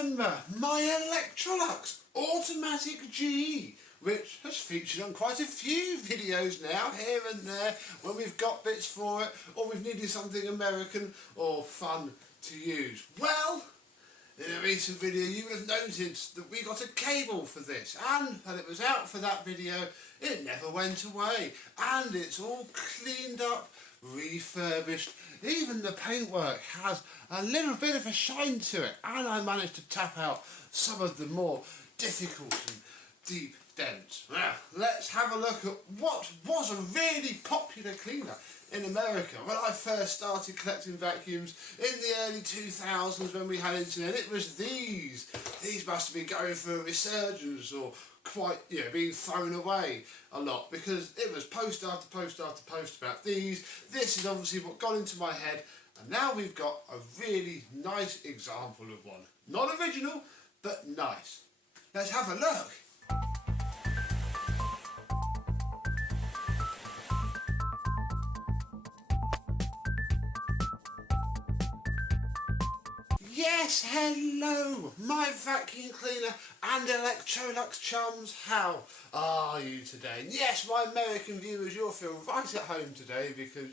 remember my Electrolux Automatic G, which has featured on quite a few videos now, here and there, when we've got bits for it, or we've needed something American or fun to use. Well, in a recent video you would have noticed that we got a cable for this, and when it was out for that video it never went away, and it's all cleaned up, refurbished. Even the paintwork has a little bit of a shine to it, and I managed to tap out some of the more difficult and deep dents. Now let's have a look at what was a really popular cleaner in America when I first started collecting vacuums in the early 2000s when we had internet. It was these. These must have been going through a resurgence, or quite, being thrown away a lot, because it was post after post after post about these. This is obviously what got into my head, and now we've got a really nice example of one. Not original, but nice. Let's have a look. Yes, hello, my vacuum cleaner and Electrolux chums. How are you today? And yes, my American viewers, you'll feel right at home today, because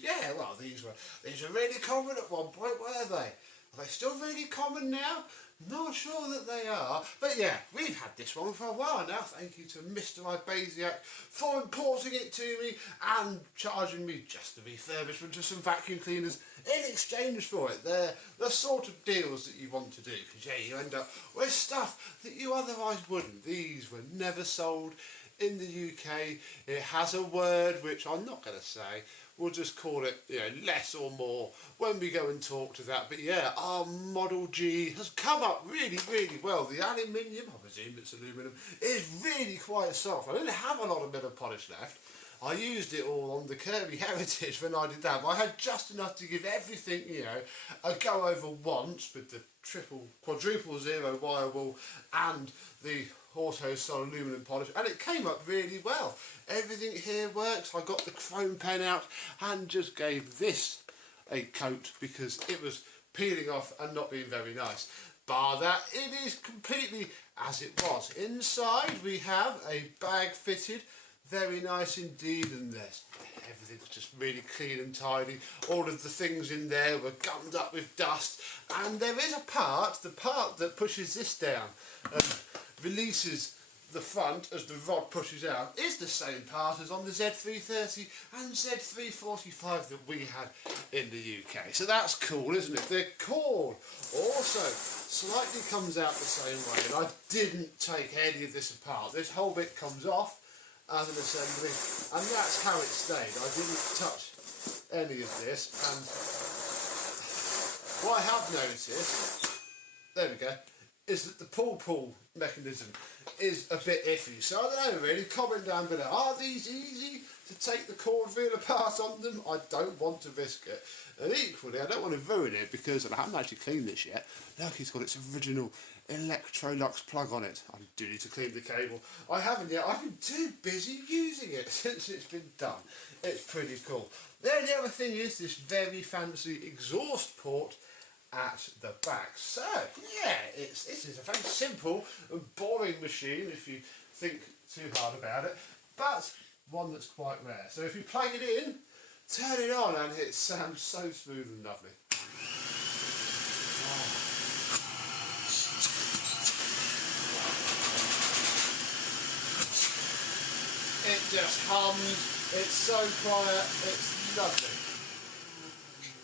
these were really common at one point, weren't they? Are they still really common now? Not sure that they are, but yeah, we've had this one for a while now. Thank you to Mr. Ibasiak for importing it to me and charging me just the refurbishment of some vacuum cleaners in exchange for it. They're the sort of deals that you want to do, because you end up with stuff that you otherwise wouldn't. These were never sold in the UK. It has a word which I'm not going to say. We'll just call it, less or more when we go and talk to that. But yeah, our Model G has come up really, really well. The aluminium, I presume it's aluminum, is really quite soft. I didn't have a lot of metal polish left. I used it all on the Kirby Heritage when I did that, but I had just enough to give everything, a go over once with the quadruple zero wire wool and the auto solid aluminum polish, and it came up really well. Everything here works. I got the chrome pen out and just gave this a coat because it was peeling off and not being very nice. Bar that, it is completely as it was. Inside we have a bag fitted, very nice indeed, and everything's just really clean and tidy. All of the things in there were gummed up with dust, and there is a part, the part that pushes this down and releases the front as the rod pushes out, is the same part as on the Z330 and Z345 that we had in the UK. So that's cool, isn't it? The cord also slightly comes out the same way, and I didn't take any of this apart. This whole bit comes off as an assembly, and that's how it stayed. I didn't touch any of this, and what I have noticed, there we go, is that the pull mechanism is a bit iffy. So I don't know really, comment down below, are these easy to take the cord reel apart on them? I don't want to risk it. And equally, I don't want to ruin it, because I haven't actually cleaned this yet. Look, it's got its original Electrolux plug on it. I do need to clean the cable. I haven't yet. I've been too busy using it since it's been done. It's pretty cool. Then the other thing is this very fancy exhaust port at the back. So yeah, this is a very simple and boring machine if you think too hard about it, but one that's quite rare. So if you plug it in, turn it on, and it sounds so smooth and lovely. It just hums, it's so quiet, it's lovely.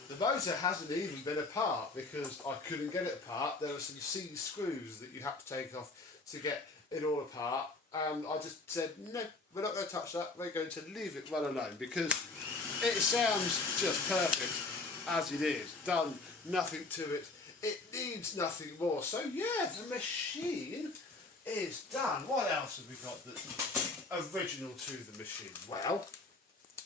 The motor hasn't even been apart because I couldn't get it apart. There were some C screws that you have to take off to get it all apart, and I just said, no, we're not going to touch that, we're going to leave it well alone, because it sounds just perfect as it is, done nothing to it, it needs nothing more. So yeah, the machine is done. What else have we got that's original to the machine? Well,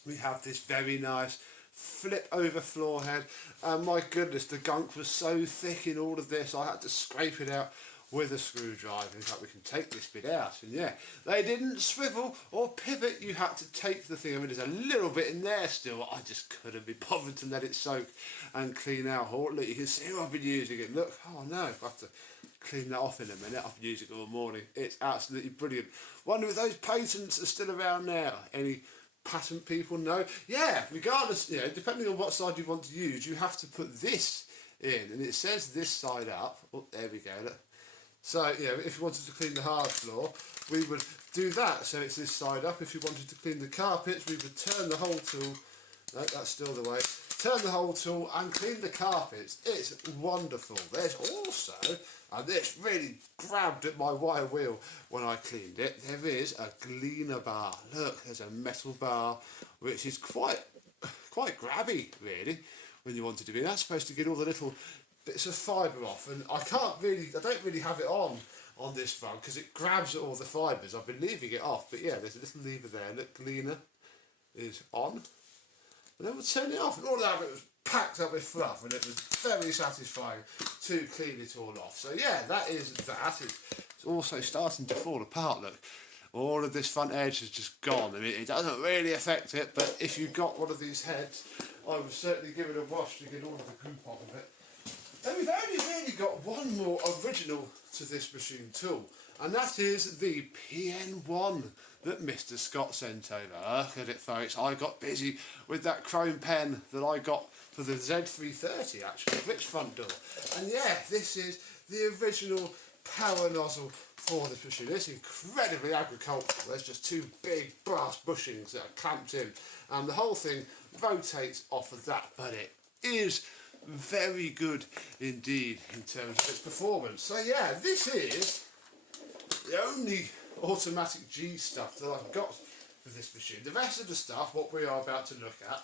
we have this very nice flip over floor head, and my goodness, the gunk was so thick in all of this I had to scrape it out with a screwdriver. In fact, we can take this bit out, and yeah, they didn't swivel or pivot. You had to take the thing. I mean, there's a little bit in there still. I just couldn't be bothered to let it soak and clean out. Oh, look, you can see I've been using it. Look, oh no, I have to clean that off in a minute. I've been using it all morning. It's absolutely brilliant. Wonder if those patents are still around now. Any patent people know? Yeah, regardless, you know, depending on what side you want to use, you have to put this in, and it says this side up. Oh, there we go. Look. So, you know, if you wanted to clean the hard floor, we would do that. So it's this side up. If you wanted to clean the carpets, we would turn the whole tool. No, that's still the way. Turn the whole tool and clean the carpets. It's wonderful. There's also, and this really grabbed at my wire wheel when I cleaned it, there is a cleaner bar. Look, there's a metal bar, which is quite grabby, really, when you want it to be. That's supposed to get all the little bits of fibre off, and I don't really have it on this one because it grabs at all the fibres. I've been leaving it off, but yeah, there's a little lever there. Look, cleaner is on, and then we'll turn it off, and all that it was packed up with fluff, and it was very satisfying to clean it all off. So yeah, that is that. It's also starting to fall apart. Look, all of this front edge is just gone. I mean, it doesn't really affect it, but if you got one of these heads, I would certainly give it a wash to get all of the goop off of it. And we've only really got one more original to this machine tool, and that is the PN1 that Mr. Scott sent over. Look at it, folks. I got busy with that chrome pen that I got for the Z330, actually, which front door. And yeah, this is the original power nozzle for this machine. It's incredibly agricultural. There's just two big brass bushings that are clamped in, and the whole thing rotates off of that, but it is very good indeed in terms of its performance. So yeah, this is the only automatic G stuff that I've got for this machine. The rest of the stuff, what we are about to look at,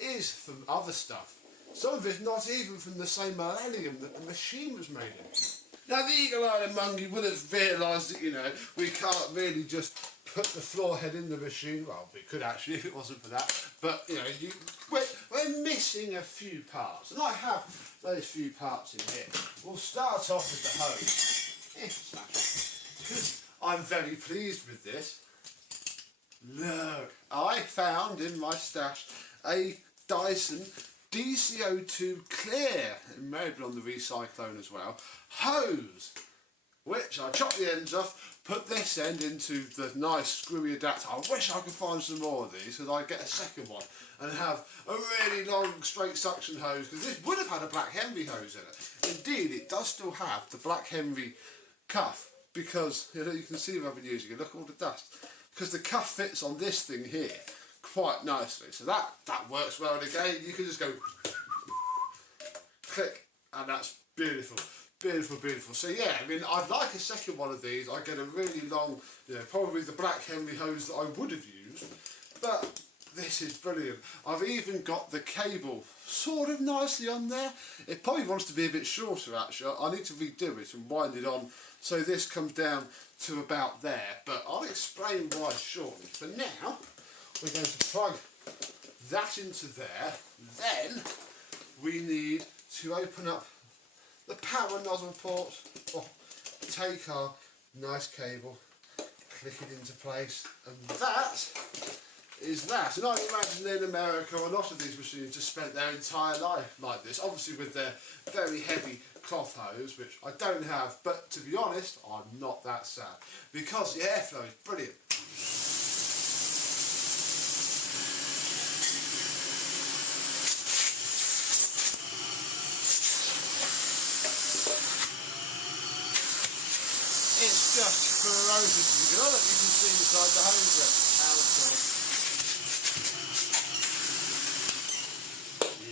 is from other stuff. Some of it's not even from the same millennium that the machine was made in. Now the eagle-eyed among you would have realised that, you know, we can't really just put the floor head in the machine. Well, we could actually if it wasn't for that. But, you know, we're missing a few parts. And I have those few parts in here. We'll start off with the hose. Because I'm very pleased with this. Look, I found in my stash a Dyson DCO2 Clear, it may have been on the Recyclone as well, hose, which I chopped the ends off, put this end into the nice screwy adapter. I wish I could find some more of these, because I'd get a second one and have a really long straight suction hose, because this would have had a Black Henry hose in it. Indeed, it does still have the Black Henry cuff, because, you know, you can see what I've been using it, look at all the dust, because the cuff fits on this thing here quite nicely. So that works well, and again, you can just go click, and that's beautiful. Beautiful, beautiful. So yeah, I mean, I'd like a second one of these. I get a really long, you know, probably the Black Henry hose that I would have used, but this is brilliant. I've even got the cable sort of nicely on there. It probably wants to be a bit shorter actually. I need to redo it and wind it on so this comes down to about there, but I'll explain why shortly. For now, we're going to plug that into there. Then we need to open up the power nozzle port, or take our nice cable, click it into place, and that is that. And I imagine in America a lot of these machines just spent their entire life like this, obviously with their very heavy cloth hose, which I don't have, but to be honest, I'm not that sad, because the airflow is brilliant. It's just ferocious. All that you can see inside the hose there.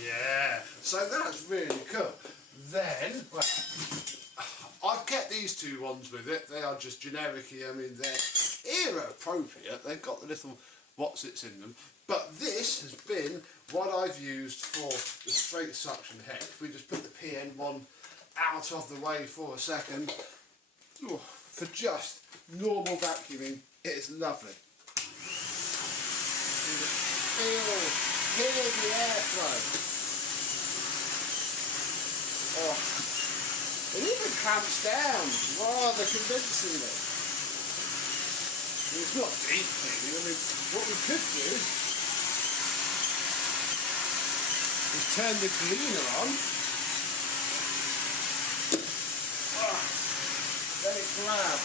Yeah, so that's really cool. Then, well, I've kept these two ones with it. They are just generic-y. I mean, they're era appropriate. They've got the little what's-its in them. But this has been what I've used for the straight suction head. If we just put the PN1 out of the way for a second, for just normal vacuuming, it is lovely. Hear the airflow. Oh, It even clamps down rather convincingly. It's not deep cleaning. I mean, what we could do is turn the cleaner on. Let it grab.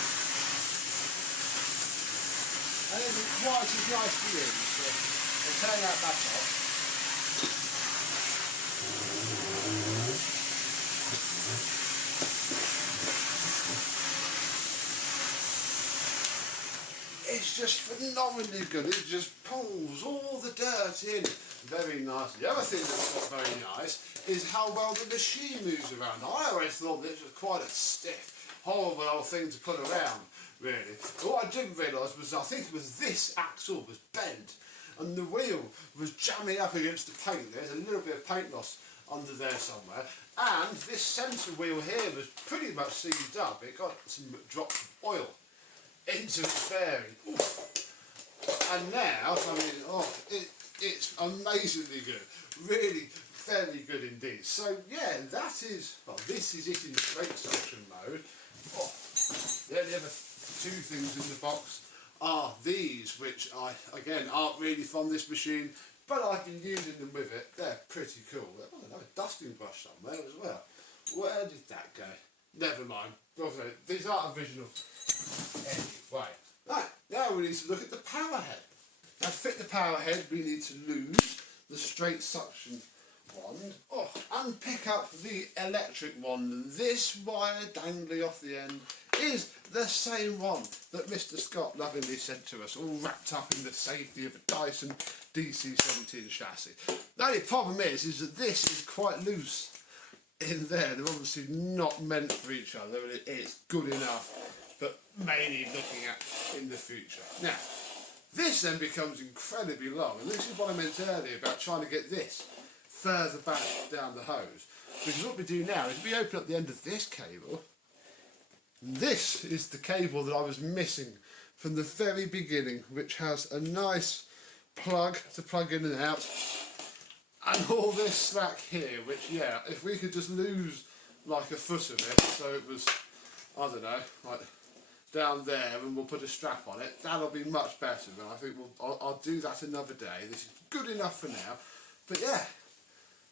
And it isn't quite as nice to use. So I'll turn that back off. It's just phenomenally good. It just pulls all the dirt in very nicely. The other thing that's not very nice is how well the machine moves around. I always thought this was quite a stiff, horrible old thing to put around, really. But what I didn't realise was I think it was this axle was bent and the wheel was jamming up against the paint. There's a little bit of paint loss under there somewhere. And this centre wheel here was pretty much seized up. It got some drops of oil into its bearing. And now, I mean, it's amazingly good. Really very good indeed. So yeah, that is, well, this is it in the straight suction mode. Oh, the only other two things in the box are these, which I, again, aren't really from this machine, but I've been using them with it. They're pretty cool. Oh, another dusting brush somewhere as well. Where did that go? Never mind. These aren't original. Anyway, right, now we need to look at the power head. Now to fit the power head, we need to lose the straight suction wand, and pick up the electric wand. And this wire dangling off the end is the same one that Mr. Scott lovingly sent to us, all wrapped up in the safety of a Dyson DC-17 chassis. The only problem is that this is quite loose in there. They're obviously not meant for each other, and it's good enough, but mainly looking at in the future. Now, this then becomes incredibly long, and this is what I meant earlier about trying to get this further back down the hose. Because what we do now is we open up the end of this cable. This is the cable that I was missing from the very beginning, which has a nice plug to plug in and out, and all this slack here, which, yeah, if we could just lose like a foot of it, so it was, I don't know, like down there, and we'll put a strap on it, that'll be much better. And I think I'll do that another day. This is good enough for now. But yeah,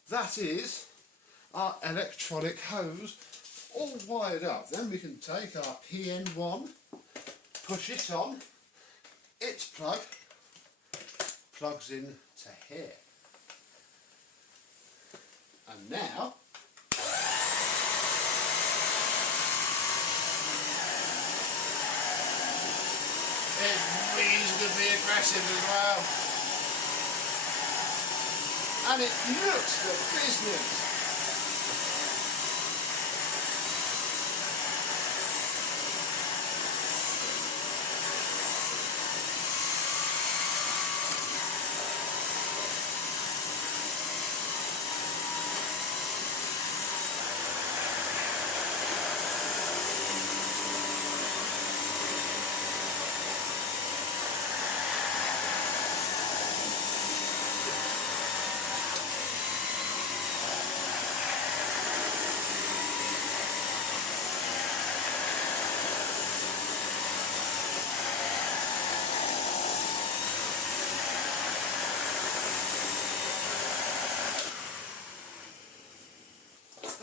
that is our electronic hose all wired up. Then we can take our PN1, push it on, its plug plugs in to here. And now, it's reasonably aggressive as well. And it looks the business.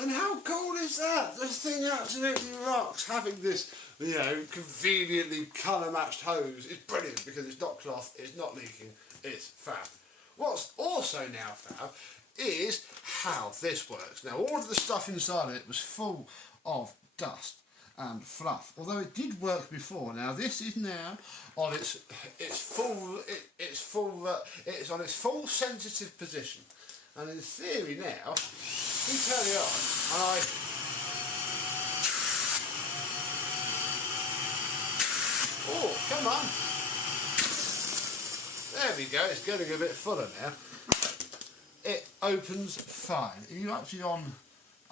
And how cool is that? This thing absolutely rocks. Having this, you know, conveniently colour matched hose is brilliant because it's not cloth, it's not leaking, it's fab. What's also now fab is how this works. Now, all of the stuff inside of it was full of dust and fluff, although it did work before. Now this is now on it's on its full sensitive position, and in theory now we turn it on and oh, come on, there we go, it's getting a bit fuller now. It opens fine. Are you actually on?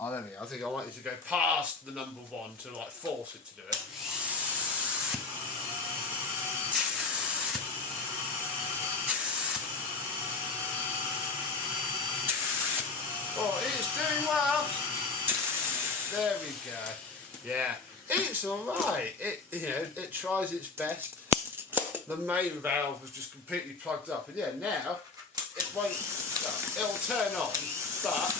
Oh, there we go. I think I want you to go past the number one to like force it to do it. Oh, it's doing well. There we go. Yeah, it's alright. It tries its best. The main valve was just completely plugged up, and yeah, now it won't. It'll turn on, but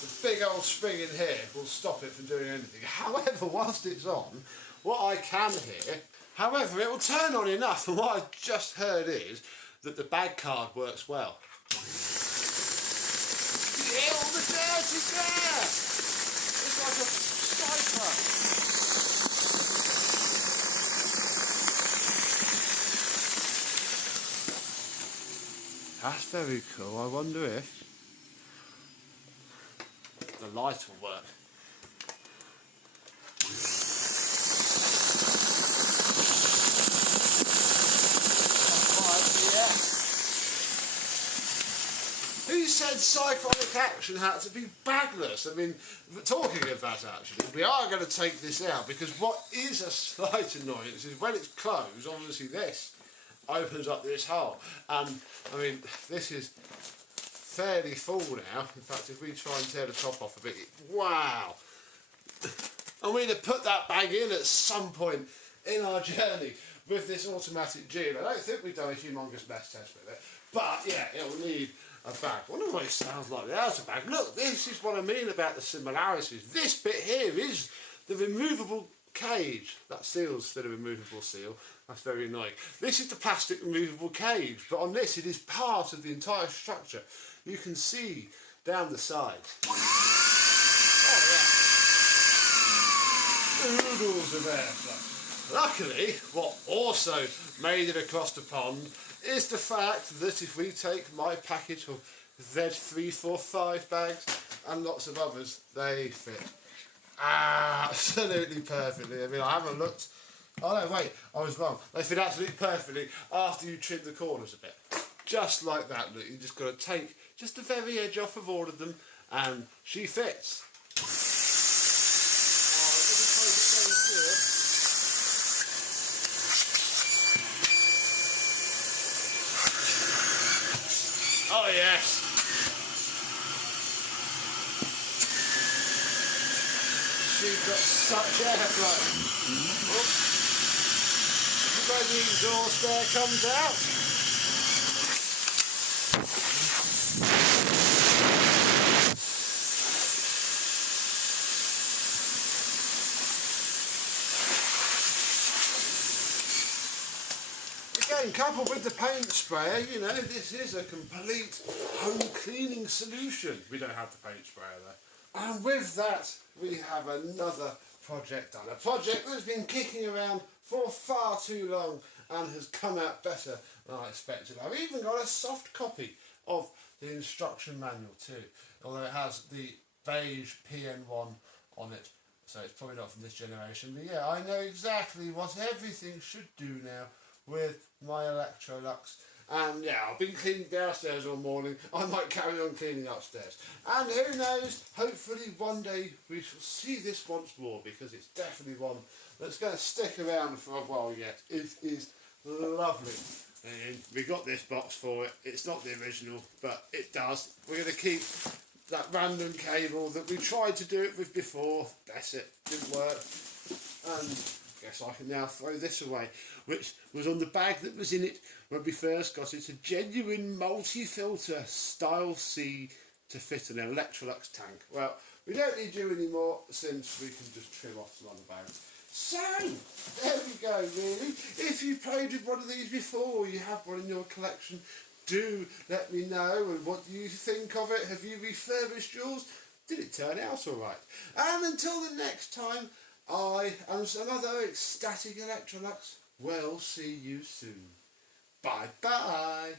the big old spring in here will stop it from doing anything. However, whilst it's on, what I can hear, however, it will turn on enough, and what I've just heard is that the bag card works well. Yeah, all the dirt is there! It's like a cipher. That's very cool. I wonder if the light will work. Who said cyclonic action had to be bagless? I mean, talking of that actually, we are going to take this out because what is a slight annoyance is when it's closed, obviously this opens up this hole. And I mean, this is fairly full now. In fact, if we try and tear the top off a bit, wow! And we're going to put that bag in at some point in our journey with this automatic G. And I don't think we've done a humongous mess test with it, but yeah, it'll need a bag. I wonder what it sounds like without a bag. Look, this is what I mean about the similarities. This bit here is the removable cage. That seal's still a removable seal. That's very annoying. This is the plastic removable cage, but on this it is part of the entire structure. You can see down the sides. Oh yeah. The noodles are there. So, luckily, what also made it across the pond is the fact that if we take my package of Z345 bags and lots of others, they fit absolutely perfectly. I mean, I haven't looked. Oh no, wait, I was wrong. They fit absolutely perfectly after you trim the corners a bit. Just like that, look, you just got to take just the very edge off of all of them and she fits. Oh yes. She's got such airflow. Oops. When the exhaust there comes out. Again, coupled with the paint sprayer, you know, this is a complete home cleaning solution. We don't have the paint sprayer though. And with that, we have another project done. A project that's been kicking around for far too long and has come out better than I expected. I've even got a soft copy of the instruction manual too, although it has the beige PN1 on it, so it's probably not from this generation. But yeah, I know exactly what everything should do now with my Electrolux. And yeah, I've been cleaning downstairs all morning. I might carry on cleaning upstairs. And who knows, hopefully one day we shall see this once more, because it's definitely one that's going to stick around for a while yet. It is lovely. And we got this box for it. It's not the original, but it does. We're going to keep that random cable that we tried to do it with before. That's it. Didn't work. And I guess I can now throw this away, which was on the bag that was in it when we first got it. It's a genuine multi-filter style C to fit an Electrolux tank. Well, we don't need you anymore since we can just trim off some other bags. So, there we go really. If you played with one of these before, or you have one in your collection, do let me know. And what do you think of it? Have you refurbished yours? Did it turn out alright? And until the next time, I and some other ecstatic Electrolux will see you soon. Bye bye.